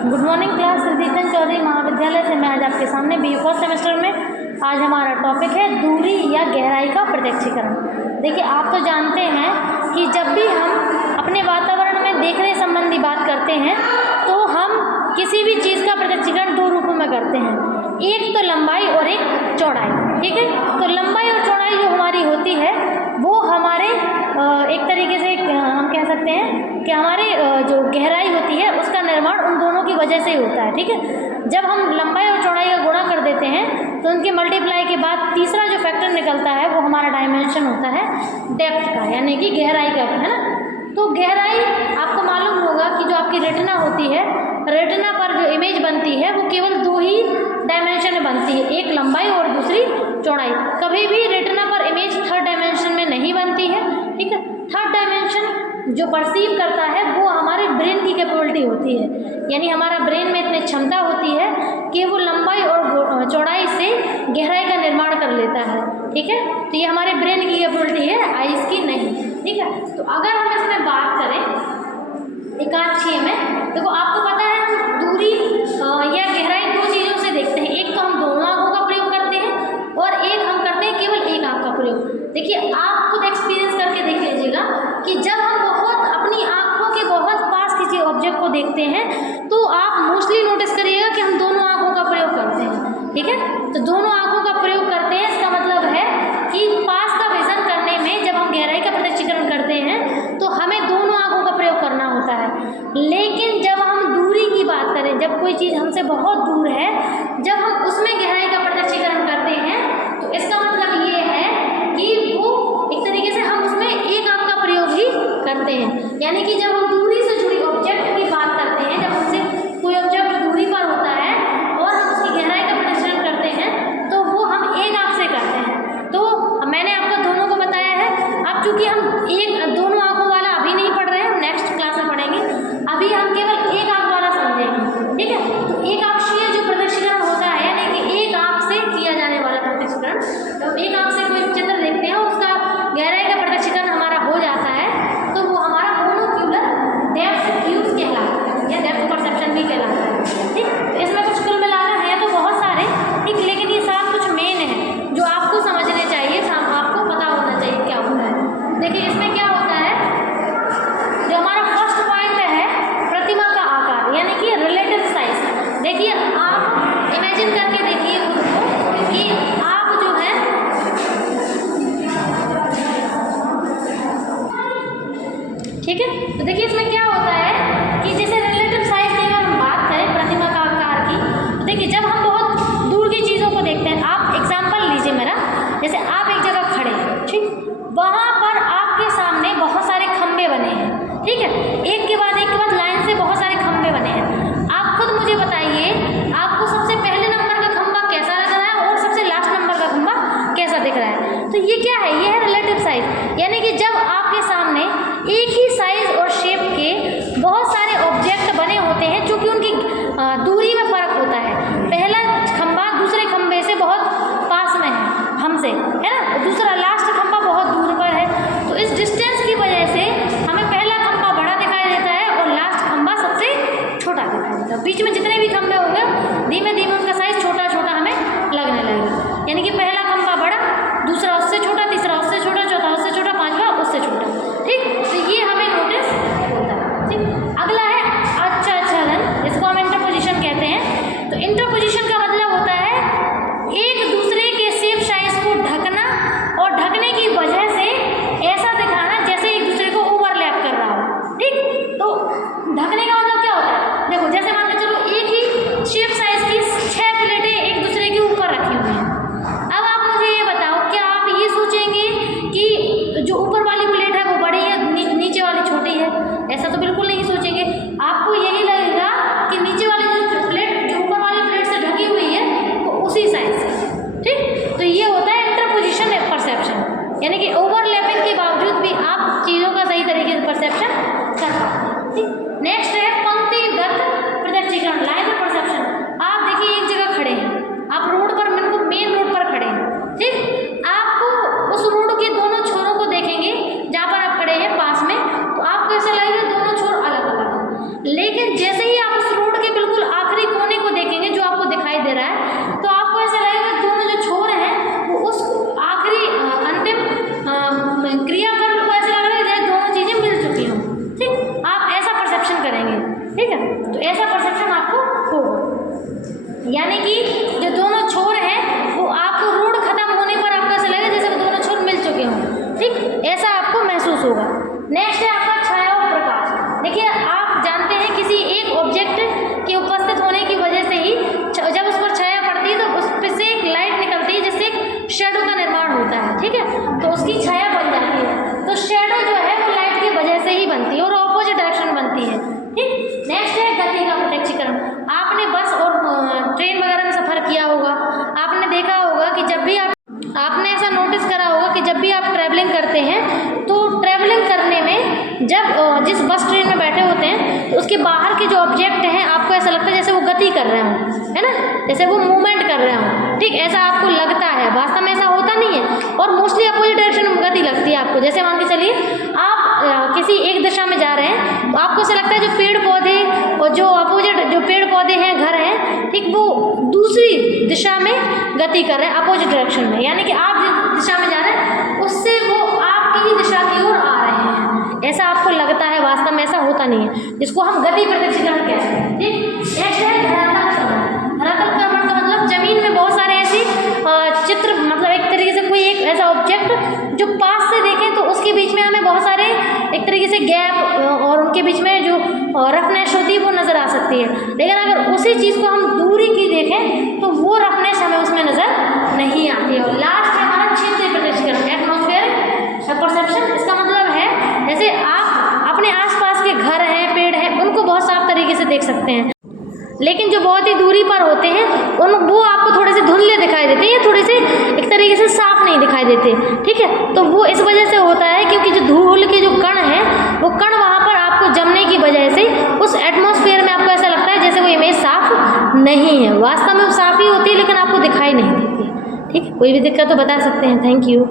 Good morning class, श्रीदीपन Chaudhary महाविद्यालय से मैं आज आपके सामने BA फर्स्ट सेमेस्टर में आज हमारा टॉपिक है दूरी या गहराई का प्रत्यक्षीकरण। देखिए, आप तो जानते हैं कि जब भी हम अपने वातावरण में देखने संबंधी बात करते हैं तो हम किसी भी चीज़ का प्रत्यक्षीकरण दो रूपों में करते हैं, एक तो लंबाई और एक चौड़ाई। ठीक है, तो लंबाई और चौड़ाई जो हमारी होती है वो हमारे एक तरीके से हम कह सकते हैं कि हमारे जो गहराई होती है उसका निर्माण उन दोनों की वजह से ही होता है। ठीक है, जब हम लंबाई और चौड़ाई का गुणा कर देते हैं तो उनके मल्टीप्लाई के बाद तीसरा जो फैक्टर निकलता है वो हमारा डायमेंशन होता है डेप्थ का, यानी कि गहराई का, है ना। तो गहराई आपको मालूम होगा कि जो आपकी रेटिना होती है, रेटिना पर जो इमेज बनती है वो केवल दो ही डायमेंशन में बनती है, एक लंबाई और दूसरी चौड़ाई। कभी भी रेटिना पर इमेज थर्ड डायमेंशन में नहीं बनती है। ठीक है, थर्ड डायमेंशन जो परसीव करता है वो हमारे ब्रेन की कैपेबिलिटी होती है, यानी हमारा ब्रेन में इतनी क्षमता होती है कि वो लंबाई और चौड़ाई से गहराई का निर्माण कर लेता है। ठीक है, तो ये हमारे ब्रेन की कैपेबिलिटी है, आइज की नहीं। ठीक है, तो अगर हम इसमें बात करें एकाक्षीय में, देखो आपको पता है हम दूरी या गहराई दो चीज़ों से देखते हैं, एक तो हम दोनों आँखों का प्रयोग करते हैं और एक हम करते हैं केवल एक आँख का प्रयोग। देखिए, आप खुद एक्सपीरियंस करके देख लीजिएगा कि जब हम बहुत अपनी आँखों के बहुत पास किसी ऑब्जेक्ट को देखते हैं तो आप मोस्टली नोटिस करिएगा कि हम दोनों आँखों का प्रयोग करते हैं। ठीक है, तो दोनों आँखों का प्रयोग करते हैं, इसका मतलब है कि पास का विजन करने में जब हम गहराई का प्रत्यक्षीकरण करते हैं तो हमें दोनों आँखों का प्रयोग करना होता है। लेकिन जब हम दूरी की बात करें, जब कोई चीज़ हमसे बहुत दूर है, जब हम उसमें गहराई का प्रत्यक्षीकरण करते हैं तो इसका मतलब ये है कि वो एक तरीके से हम उसमें एक आँख का प्रयोग ही करते हैं, यानी कि जब हम दूरी से जुड़ी ऑब्जेक्ट की बात करते हैं, जब हमसे कोई ऑब्जेक्ट दूरी पर होता है और हम उसकी गहराई का प्रत्यक्षीकरण करते हैं तो वो हम एक आँख से करते हैं। तो मैंने आपको दोनों को बताया है। अब चूंकि हम एक दोनों आँखों वाला अभी नहीं पढ़ रहे हैं, नेक्स्ट क्लास में पढ़ेंगे, अभी हम केवल एक आँख वाला समझेंगे। ठीक है, तो एक आँखीय जो प्रत्यक्षीकरण होता है, यानी कि एक आँख से किया जाने वाला प्रत्यक्षीकरण, तो एक आँख से कोई चित्र देखते हैं उसका गहराई का प्रत्यक्षीकरण हमारा हो जाता है तो वो हमारा मोनोक्यूलर डेप्थ फ्यूज कहलाता है या डेप्थ परसेप्शन भी कहलाता है। ठीक, तो इसमें कुछ कुल मिलाकर है तो बहुत सारे, ठीक, लेकिन ये सारा कुछ मेन है जो आपको समझने चाहिए, आपको पता होना चाहिए क्या होता है। देखिए, इसमें क्या होता है, जो हमारा फर्स्ट पॉइंट है प्रतिमा का आकार, यानी कि रिलेटिव साइज। देखिए, आप इमेजिन करके देखिए खुद को कि आप जो है ठीक है, तो देखिए इसमें क्या होता है कि जैसे रिलेटिव साइज की अगर हम बात करें प्रतिमा का आकार की, तो देखिए जब हम बहुत दूर की चीज़ों को देखते हैं, आप एग्जांपल लीजिए मेरा, जैसे आप एक जगह खड़े हैं, ठीक, वहाँ पर आपके सामने बहुत सारे खंबे बने हैं। ठीक है, एक के बाद लाइन से बहुत सारे खंबे बने हैं। आप खुद मुझे बताइए, आपको सबसे पहले नंबर का खंबा कैसा लग रहा है और सबसे लास्ट नंबर का खंबा कैसा दिख रहा है? तो ये क्या है, ये है रिलेटिव साइज, यानी कि जब आपके सामने एक ही साइज और शेप के बहुत सारे ऑब्जेक्ट बने होते हैं, चूँकि उनकी दूरी में फर्क होता है, पहला खंबा दूसरे खंबे से बहुत पास में है हमसे, है ना, दूसरा लास्ट खंबा बहुत दूर पर है, तो इस डिस्टेंस की वजह से हमें पहला खंबा बड़ा दिखाई देता है और लास्ट खंबा सबसे छोटा दिखाई देता है। बीच में जितने भी खंबे होंगे धीमे धीमे उनका साइज छोटा छोटा हमें लगने लगेगा, यानी कि पहला खंबा बड़ा, दूसरा उससे छोटा, तीसरा उससे छोटा, चौथा उससे छोटा, पांचवा उससे छोटा। ठीक, तो ये हमें नोटिस होता है। ठीक, अगला है आच्छादन, इसको हम इंटरपोजिशन कहते हैं। तो इंटरपोजिशन का मतलब होता है एक दूसरे के शेप साइज को ढकना और ढकने की वजह से ऐसा दिखाना जैसे एक दूसरे को ओवरलैप कर रहा हो। ठीक, तो ढकने का मतलब क्या होता है, देखो जैसे मान के चलो एक ही शेप साइज की 6 प्लेटें एक दूसरे के ऊपर रखी हुई हैं। अब आप मुझे ये बताओ, क्या आप ये सोचेंगे कि जो ऊपर वाली प्लेट है वो बड़ी है, नीचे वाली छोटी है? ऐसा तो बिल्कुल नहीं सोचेंगे। आपको यही लगेगा कि नीचे वाली जो प्लेट जो ऊपर वाली प्लेट से ढकी हुई है वो उसी साइज से। ठीक, तो ये होता है इंटरपोजिशन परसेप्शन, यानी कि ओवरलैपिंग के बावजूद भी आप चीज़ों का सही तरीके से परसेप्शन कर पाते हैं। ठीक, नेक्स्ट है पंक्तिगत प्रत्यक्षीकरण, लाइन परसेप्शन। आप देखिए एक जगह खड़े हैं, आप रोड पर, मेन रोड पर खड़े हैं। ठीक, आपको उस रोड के दोनों छोरों को देखेंगे जहाँ पर आप खड़े हैं पास में, तो आपको ऐसा लगेगा दोनों छोर अलग अलग हैं। लेकिन जैसे ही आप उस रोड के बिल्कुल करेंगे, ठीक है। तो ऐसा परसेप्शन आपको होगा, यानी कि जो दोनों छोर हैं वो आपको रोड खत्म होने पर आपको ऐसा लगेगा जैसे वो दोनों छोर मिल चुके हों, ठीक, ऐसा आपको महसूस होगा। नेक्स्ट है आपका छाया और प्रकाश। देखिए आप जानते हैं किसी एक ऑब्जेक्ट के उपस्थित होने की वजह से ही जब उस पर छाया पड़ती है तो उस पर से एक लाइट निकलती है जिससे एक शेडो का निर्माण होता है, ठीक है, तो उसकी छाया बन जाती है। तो शेडो जो है वो लाइट की वजह से ही बनती है और ऑपोजिट डायरेक्शन बनती है, ठीक। नेक्स्ट है गति का प्रत्यक्षीकरण। आपने बस और ट्रेन वगैरह में सफ़र किया होगा, आपने देखा होगा कि जब भी आपने ऐसा नोटिस करा होगा कि जब भी आप ट्रैवलिंग करते हैं तो ट्रैवलिंग करने में जब जिस बस ट्रेन में बैठे होते हैं तो उसके बाहर के जो ऑब्जेक्ट हैं आपको ऐसा लगता है जैसे वो गति कर रहे हों, है ना, जैसे वो मूवमेंट कर रहे हों, ठीक, ऐसा आपको लगता है। वास्तव में ऐसा होता नहीं है और मोस्टली अपोजिट डायरेक्शन में गति लगती है आपको। जैसे मान के चलिए आप किसी एक दिशा में जा रहे हैं तो आपको ऐसा लगता है जो पेड़ पौधे और जो अपोजिट जो पेड़ पौधे हैं, घर हैं, ठीक, वो दूसरी दिशा में गति कर रहे हैं अपोजिट डायरेक्शन में, यानी कि आप जिस दिशा में जा रहे हैं उससे वो आपकी ही दिशा की ओर आ रहे हैं, ऐसा आपको लगता है। वास्तव में ऐसा होता नहीं है, जिसको हम गति प्रत्यक्षीकरण कहते हैं, ठीक। नेक्स्ट है धरातल क्रमण। धरातल क्रमण का मतलब जमीन में बहुत सारे ऐसे चित्र, मतलब एक तरीके से कोई एक ऐसा ऑब्जेक्ट जो पास से देखें तो उसके बीच में हमें बहुत सारे एक तरीके से गैप और उनके बीच में जो रफनेस होती है वो नज़र आ सकती है। लेकिन अगर उसी चीज़ को हम दूरी की देखें तो वो रफनेस हमें उसमें नज़र नहीं आती है। और लास्ट है हमारा क्षेत्रीय प्रत्यक्षीकरण, एटमॉस्फेरिक परसेप्शन। इसका मतलब है जैसे आप अपने आसपास के घर हैं, पेड़ हैं, उनको बहुत साफ तरीके से देख सकते हैं, लेकिन जो बहुत ही दूरी पर होते हैं वो आपको थोड़े से धुंधले दिखाई देते हैं या थोड़े से एक तरीके से साफ नहीं दिखाई देते, ठीक है। तो वो इस वजह से होता है क्योंकि जो धूल के जो कण हैं वो कण वहाँ पर आपको जमने की वजह से उस एटमॉस्फेयर में आपको ऐसा लगता है जैसे वो इमेज साफ नहीं है। वास्तव में वो साफ ही होती है लेकिन आपको दिखाई नहीं देती, ठीक है। कोई भी दिक्कत तो बता सकते हैं। Thank you.